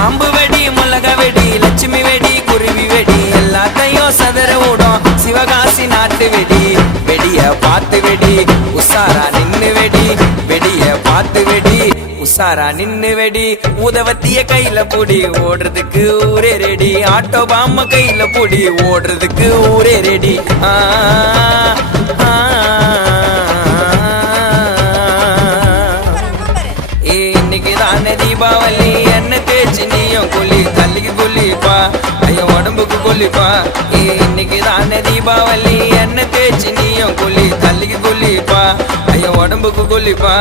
பாம்பு வெடி முலக வெடி லட்சுமி வெடி குருவி வெடி எல்லாத்தையும் சதற ஓடும் சிவகாசி நாட்டு வெடி வெடிய பார்த்து வெடி உசாரா நின்னு வெடி வெடிய பார்த்து வெடி உசாரா நின்னு வெடி உதவத்திய கையில புடி ஓடுறதுக்கு ஊரே ரெடி ஆட்டோ பாம்ம கையில புடி ஓடுறதுக்கு ஊரே ரெடி இன்னைக்கு தானே தீபாவளி என்ன தேய்ச்சி நீயும் குளி தள்ளிக்கு குளிப்பா ஐயோ உடம்புக்கு குளிப்பா இன்னைக்கு தானே தீபாவளி என்ன தேய்ச்சி நீயும் குளி தள்ளிக்கு குளிப்பா ஐயோ உடம்புக்கு குளிப்பா